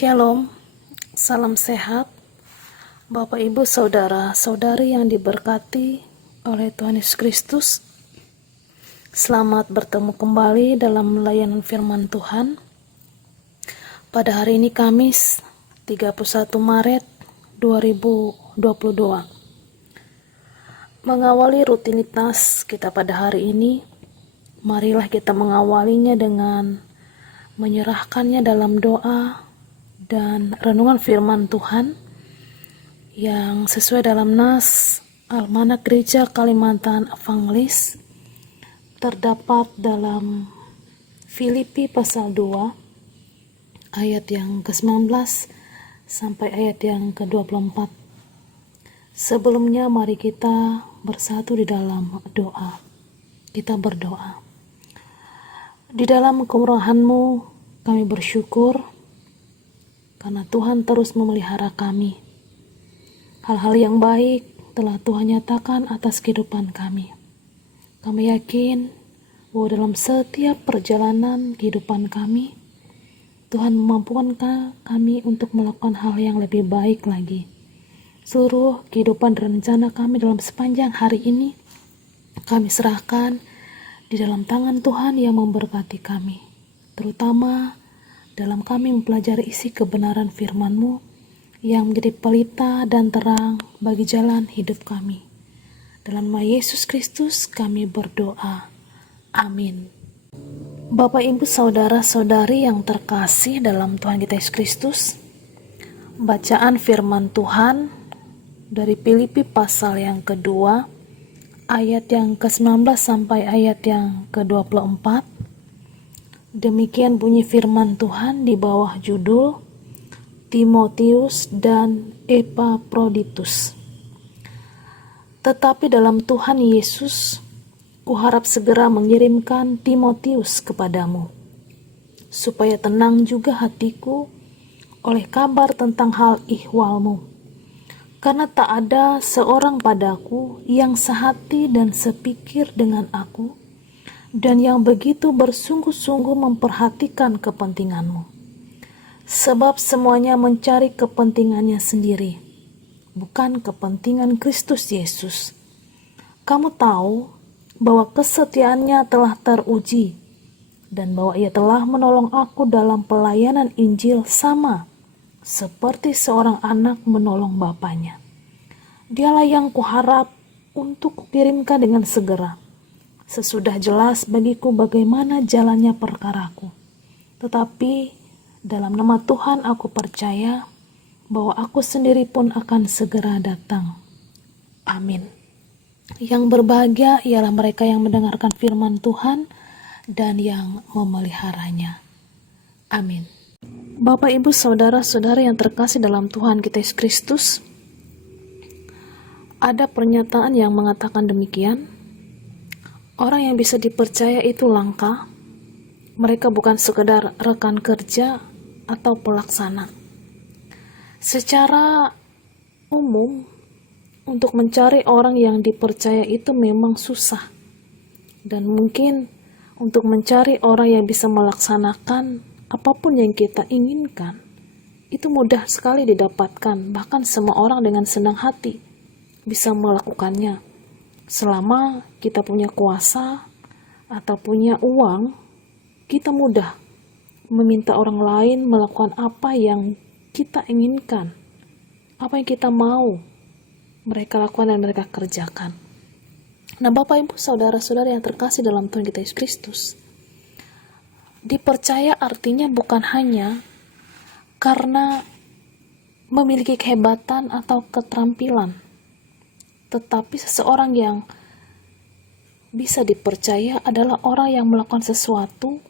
Shalom, salam sehat, Bapak Ibu Saudara Saudari yang diberkati oleh Tuhan Yesus Kristus. Selamat bertemu kembali dalam layanan firman Tuhan. Pada hari ini Kamis 31 Maret 2022. Mengawali rutinitas kita pada hari ini, marilah kita mengawalinya dengan menyerahkannya dalam doa dan renungan firman Tuhan yang sesuai dalam nas Almanak Gereja Kalimantan Evangelis terdapat dalam Filipi pasal 2 ayat yang ke-19 sampai ayat yang ke-24. Sebelumnya mari kita bersatu di dalam doa. Kita berdoa. Di dalam kemurahan-Mu kami bersyukur karena Tuhan terus memelihara kami. Hal-hal yang baik telah Tuhan nyatakan atas kehidupan kami. Kami yakin bahwa dalam setiap perjalanan kehidupan kami, Tuhan memampukan kami untuk melakukan hal yang lebih baik lagi. Seluruh kehidupan dan rencana kami dalam sepanjang hari ini, kami serahkan di dalam tangan Tuhan yang memberkati kami. Terutama dalam kami mempelajari isi kebenaran firman-Mu yang menjadi pelita dan terang bagi jalan hidup kami. Dalam nama Yesus Kristus kami berdoa. Amin. Bapak Ibu Saudara-saudari yang terkasih dalam Tuhan kita Yesus Kristus, bacaan firman Tuhan dari Filipi pasal yang kedua, ayat yang ke-19 sampai ayat yang ke-24. Demikian bunyi firman Tuhan di bawah judul Timotius dan Epaphroditus. Tetapi dalam Tuhan Yesus, kuharap segera mengirimkan Timotius kepadamu, supaya tenang juga hatiku oleh kabar tentang hal ihwalmu. Karena tak ada seorang padaku yang sehati dan sepikir dengan aku, dan yang begitu bersungguh-sungguh memperhatikan kepentinganmu. Sebab semuanya mencari kepentingannya sendiri, bukan kepentingan Kristus Yesus. Kamu tahu bahwa kesetiaannya telah teruji, dan bahwa ia telah menolong aku dalam pelayanan Injil sama seperti seorang anak menolong bapaknya. Dialah yang kuharap untuk kukirimkan dengan segera, sesudah jelas bagiku bagaimana jalannya perkaraku. Tetapi dalam nama Tuhan aku percaya bahwa aku sendiri pun akan segera datang. Amin. Yang berbahagia ialah mereka yang mendengarkan firman Tuhan dan yang memeliharanya. Amin. Bapak, Ibu, Saudara-saudari yang terkasih dalam Tuhan kita Yesus Kristus, ada pernyataan yang mengatakan demikian. Orang yang bisa dipercaya itu langka. Mereka bukan sekedar rekan kerja atau pelaksana. Secara umum, untuk mencari orang yang dipercaya itu memang susah. Dan mungkin untuk mencari orang yang bisa melaksanakan apapun yang kita inginkan, itu mudah sekali didapatkan. Bahkan semua orang dengan senang hati bisa melakukannya. Selama kita punya kuasa atau punya uang, kita mudah meminta orang lain melakukan apa yang kita inginkan, apa yang kita mau mereka lakukan dan mereka kerjakan. Nah, Bapak, Ibu, Saudara-saudara yang terkasih dalam Tuhan kita Yesus Kristus, dipercaya artinya bukan hanya karena memiliki kehebatan atau keterampilan, tetapi seseorang yang bisa dipercaya adalah orang yang melakukan sesuatu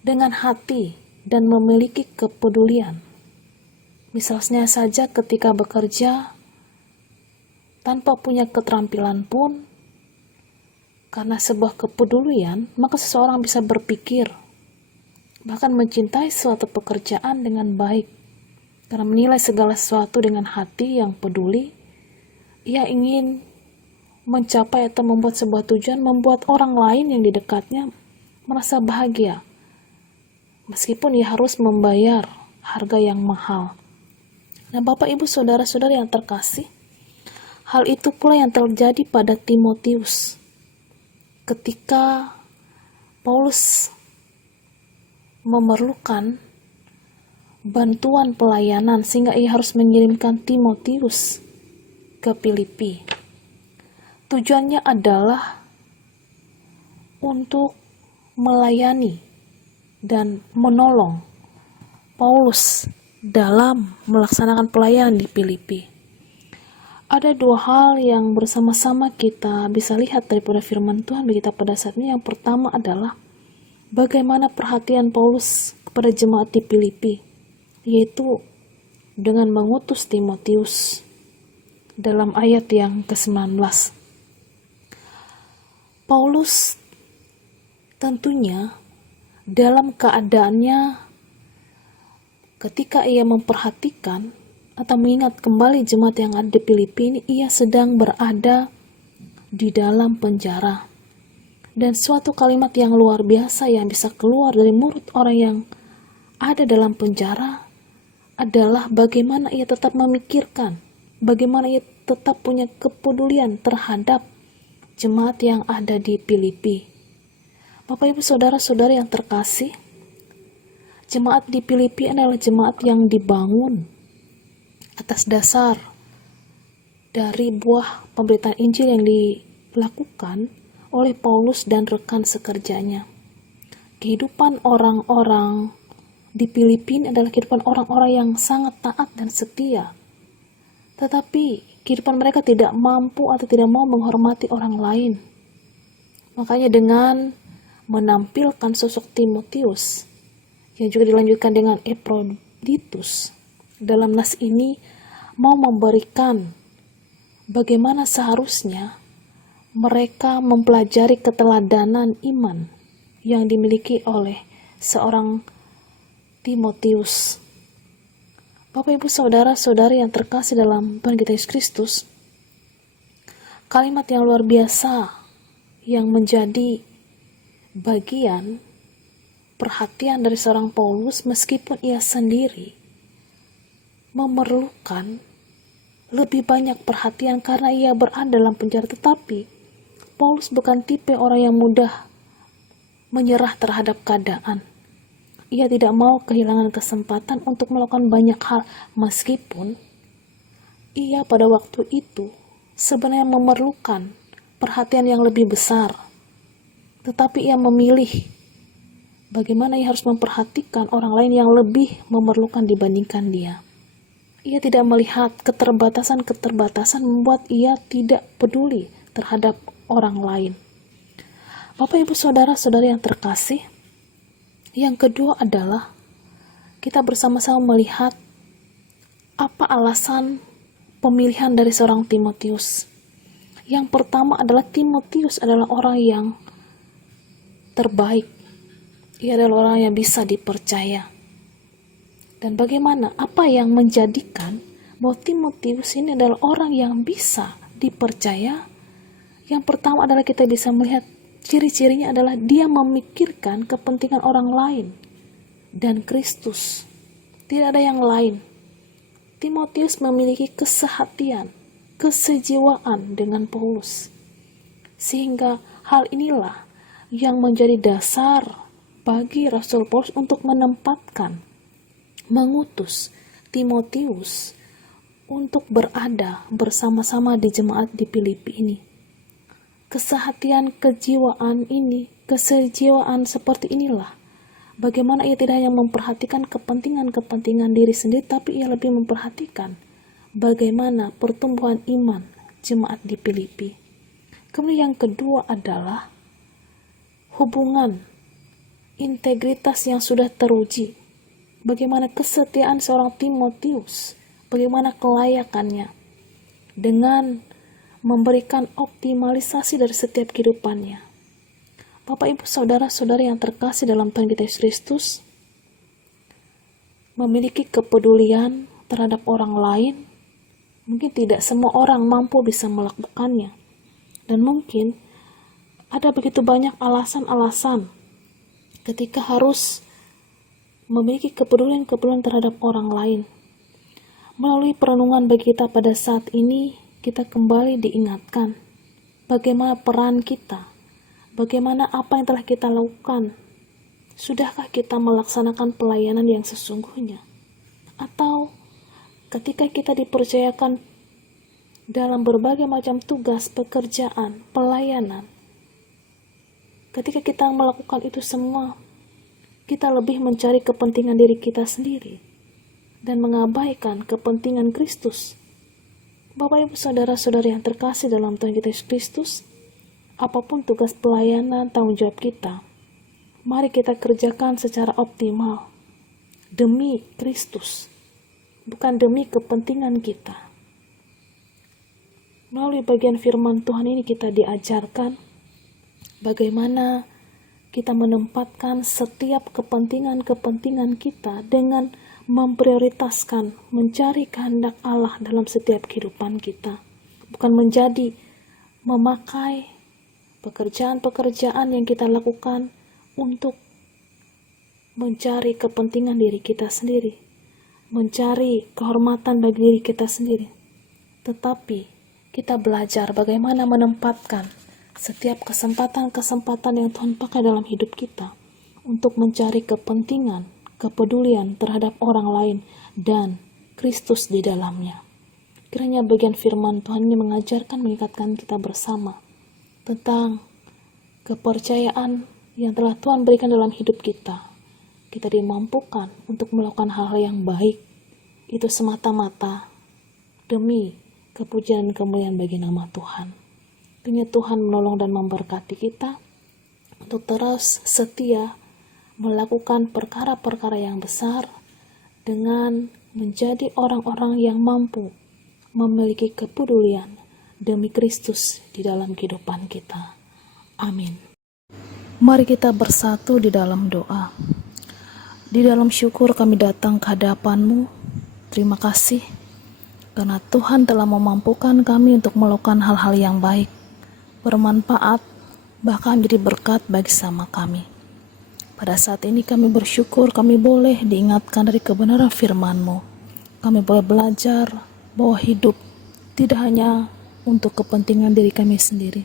dengan hati dan memiliki kepedulian. Misalnya saja ketika bekerja tanpa punya keterampilan pun, karena sebuah kepedulian, maka seseorang bisa berpikir, bahkan mencintai suatu pekerjaan dengan baik, karena menilai segala sesuatu dengan hati yang peduli. Ia ingin mencapai atau membuat sebuah tujuan, membuat orang lain yang di dekatnya merasa bahagia. Meskipun ia harus membayar harga yang mahal. Nah, Bapak Ibu Saudara-saudara yang terkasih, hal itu pula yang terjadi pada Timotius. Ketika Paulus memerlukan bantuan pelayanan sehingga ia harus mengirimkan Timotius ke Filipi. Tujuannya adalah untuk melayani dan menolong Paulus dalam melaksanakan pelayanan di Filipi. Ada dua hal yang bersama-sama kita bisa lihat daripada firman Tuhan bagi kita pada saat ini. Yang pertama adalah bagaimana perhatian Paulus kepada jemaat di Filipi, yaitu dengan mengutus Timotius dalam ayat yang ke-19. Paulus tentunya dalam keadaannya ketika ia memperhatikan atau mengingat kembali jemaat yang ada di Filipi ini, ia sedang berada di dalam penjara. Dan suatu kalimat yang luar biasa yang bisa keluar dari mulut orang yang ada dalam penjara adalah bagaimana ia tetap memikirkan, bagaimana ia tetap punya kepedulian terhadap jemaat yang ada di Filipi. Bapak Ibu Saudara-saudara yang terkasih, jemaat di Filipi adalah jemaat yang dibangun atas dasar dari buah pemberitaan Injil yang dilakukan oleh Paulus dan rekan sekerjanya. Kehidupan orang-orang di Filipina adalah kehidupan orang-orang yang sangat taat dan setia. Tetapi kehidupan mereka tidak mampu atau tidak mau menghormati orang lain. Makanya dengan menampilkan sosok Timotius yang juga dilanjutkan dengan Epaphroditus, dalam nas ini mau memberikan bagaimana seharusnya mereka mempelajari keteladanan iman yang dimiliki oleh seorang Timotius. Bapak Ibu Saudara-saudari yang terkasih dalam Tuhan kita Yesus Kristus, kalimat yang luar biasa yang menjadi bagian perhatian dari seorang Paulus meskipun ia sendiri memerlukan lebih banyak perhatian karena ia berada dalam penjara. Tetapi Paulus bukan tipe orang yang mudah menyerah terhadap keadaan. Ia tidak mau kehilangan kesempatan untuk melakukan banyak hal meskipun ia pada waktu itu sebenarnya memerlukan perhatian yang lebih besar. Tetapi ia memilih bagaimana ia harus memperhatikan orang lain yang lebih memerlukan dibandingkan dia. Ia tidak melihat keterbatasan-keterbatasan membuat ia tidak peduli terhadap orang lain. Bapak Ibu Saudara-saudari yang terkasih, yang kedua adalah kita bersama-sama melihat apa alasan pemilihan dari seorang Timotius. Yang pertama adalah Timotius adalah orang yang terbaik. Ia adalah orang yang bisa dipercaya. Dan bagaimana, apa yang menjadikan bahwa Timotius ini adalah orang yang bisa dipercaya? Yang pertama adalah kita bisa melihat ciri-cirinya adalah dia memikirkan kepentingan orang lain dan Kristus. Tidak ada yang lain. Timotius memiliki kesehatian, kesejiwaan dengan Paulus. Sehingga hal inilah yang menjadi dasar bagi Rasul Paulus untuk mengutus Timotius untuk berada bersama-sama di jemaat di Filipi ini. Kesehatian kejiwaan ini, kesejiwaan seperti inilah, bagaimana ia tidak hanya memperhatikan kepentingan-kepentingan diri sendiri, tapi ia lebih memperhatikan bagaimana pertumbuhan iman jemaat di Filipi. Kemudian yang kedua adalah hubungan, integritas yang sudah teruji. Bagaimana kesetiaan seorang Timotius, bagaimana kelayakannya dengan memberikan optimalisasi dari setiap kehidupannya. Bapak Ibu Saudara-saudari yang terkasih dalam Tuhan kita Yesus Kristus, memiliki kepedulian terhadap orang lain, mungkin tidak semua orang mampu bisa melakukannya. Dan mungkin ada begitu banyak alasan-alasan ketika harus memiliki kepedulian-kepedulian terhadap orang lain. Melalui perenungan bagi kita pada saat ini, kita kembali diingatkan bagaimana peran kita, bagaimana apa yang telah kita lakukan. Sudahkah kita melaksanakan pelayanan yang sesungguhnya? Atau ketika kita dipercayakan dalam berbagai macam tugas, pekerjaan, pelayanan, ketika kita melakukan itu semua, kita lebih mencari kepentingan diri kita sendiri dan mengabaikan kepentingan Kristus. Bapak Ibu Saudara-saudari yang terkasih dalam Tuhan kita Yesus Kristus, apapun tugas pelayanan tanggung jawab kita, mari kita kerjakan secara optimal demi Kristus, bukan demi kepentingan kita. Melalui bagian firman Tuhan ini kita diajarkan bagaimana kita menempatkan setiap kepentingan-kepentingan kita dengan memprioritaskan mencari kehendak Allah dalam setiap kehidupan kita. Bukan menjadi memakai pekerjaan-pekerjaan yang kita lakukan untuk mencari kepentingan diri kita sendiri, mencari kehormatan bagi diri kita sendiri. Tetapi kita belajar bagaimana menempatkan setiap kesempatan-kesempatan yang Tuhan pakai dalam hidup kita untuk mencari kepentingan, kepedulian terhadap orang lain dan Kristus di dalamnya. Kiranya bagian firman Tuhan ini mengajarkan, mengikatkan kita bersama tentang kepercayaan yang telah Tuhan berikan dalam hidup kita. Kita dimampukan untuk melakukan hal-hal yang baik. Itu semata-mata demi kepujian dan kemuliaan bagi nama Tuhan. Kiranya Tuhan menolong dan memberkati kita untuk terus setia melakukan perkara-perkara yang besar dengan menjadi orang-orang yang mampu memiliki kepedulian demi Kristus di dalam kehidupan kita. Amin. Mari kita bersatu di dalam doa. Di dalam syukur kami datang ke hadapan-Mu. Terima kasih karena Tuhan telah memampukan kami untuk melakukan hal-hal yang baik, bermanfaat, bahkan menjadi berkat bagi sama kami. Pada saat ini kami bersyukur kami boleh diingatkan dari kebenaran firman-Mu. Kami boleh belajar bahwa hidup tidak hanya untuk kepentingan diri kami sendiri,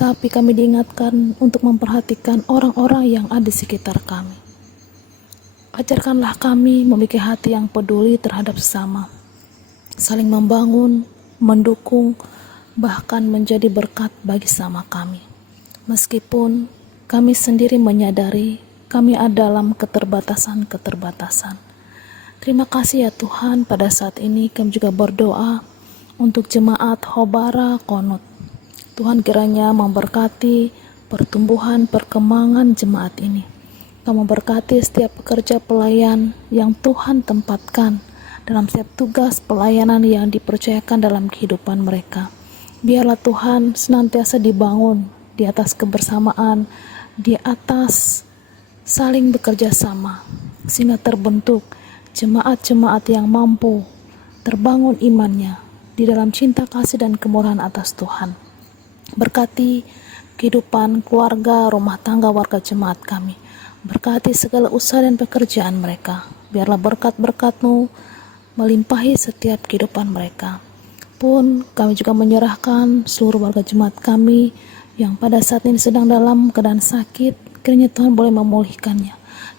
tapi kami diingatkan untuk memperhatikan orang-orang yang ada di sekitar kami. Ajarkanlah kami memiliki hati yang peduli terhadap sesama, saling membangun, mendukung, bahkan menjadi berkat bagi sama kami. Meskipun kami sendiri menyadari kami ada dalam keterbatasan-keterbatasan. Terima kasih ya Tuhan, pada saat ini kami juga berdoa untuk jemaat Hobara Konut. Tuhan kiranya memberkati pertumbuhan, perkembangan jemaat ini. Kamu berkati setiap pekerja pelayan yang Tuhan tempatkan dalam setiap tugas pelayanan yang dipercayakan dalam kehidupan mereka. Biarlah Tuhan senantiasa dibangun di atas kebersamaan, di atas saling bekerja sama, sehingga terbentuk jemaat-jemaat yang mampu terbangun imannya di dalam cinta kasih dan kemurahan atas Tuhan. Berkati kehidupan keluarga, rumah tangga, warga jemaat kami. Berkati segala usaha dan pekerjaan mereka. Biarlah berkat-berkat-Mu melimpahi setiap kehidupan mereka. Pun kami juga menyerahkan seluruh warga jemaat kami yang pada saat ini sedang dalam keadaan sakit. Kiranya Tuhan boleh memulihkannya.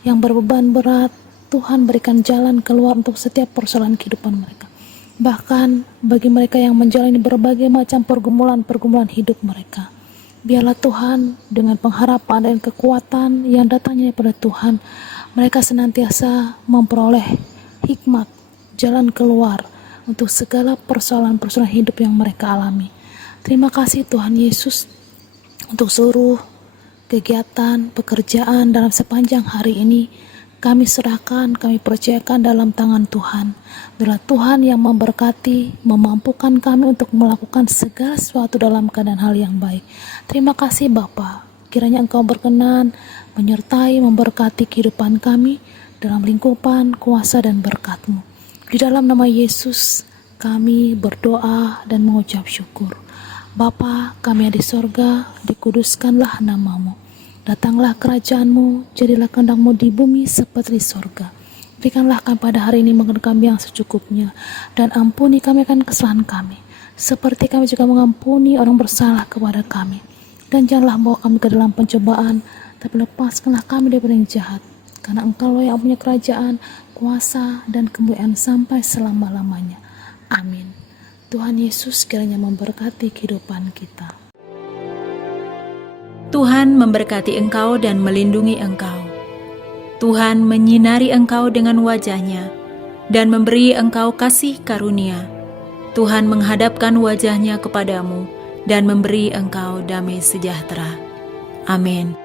Yang berbeban berat, Tuhan berikan jalan keluar untuk setiap persoalan kehidupan mereka. Bahkan bagi mereka yang menjalani berbagai macam pergumulan-pergumulan hidup mereka, biarlah Tuhan dengan pengharapan dan kekuatan yang datangnya daripada Tuhan, mereka senantiasa memperoleh hikmat, jalan keluar untuk segala persoalan-persoalan hidup yang mereka alami. Terima kasih Tuhan Yesus untuk seluruh kegiatan, pekerjaan dalam sepanjang hari ini. Kami serahkan, kami percayakan dalam tangan Tuhan. Biarlah Tuhan yang memberkati, memampukan kami untuk melakukan segala sesuatu dalam keadaan hal yang baik. Terima kasih Bapa. Kiranya Engkau berkenan menyertai, memberkati kehidupan kami dalam lingkupan kuasa dan berkat-Mu. Di dalam nama Yesus kami berdoa dan mengucap syukur. Bapa kami yang di sorga, dikuduskanlah nama-Mu. Datanglah kerajaan-Mu, jadilah kehendak-Mu di bumi seperti di sorga. Berikanlah kami pada hari ini makan kami yang secukupnya, dan ampuni kami akan kesalahan kami, seperti kami juga mengampuni orang bersalah kepada kami. Dan janganlah bawa kami ke dalam pencobaan, tapi lepaskanlah kami daripada yang jahat. Karena Engkau yang punya kerajaan, kuasa, dan kemuliaan sampai selama-lamanya. Amin. Tuhan Yesus kiranya memberkati kehidupan kita. Tuhan memberkati engkau dan melindungi engkau. Tuhan menyinari engkau dengan wajah-Nya dan memberi engkau kasih karunia. Tuhan menghadapkan wajah-Nya kepadamu dan memberi engkau damai sejahtera. Amin.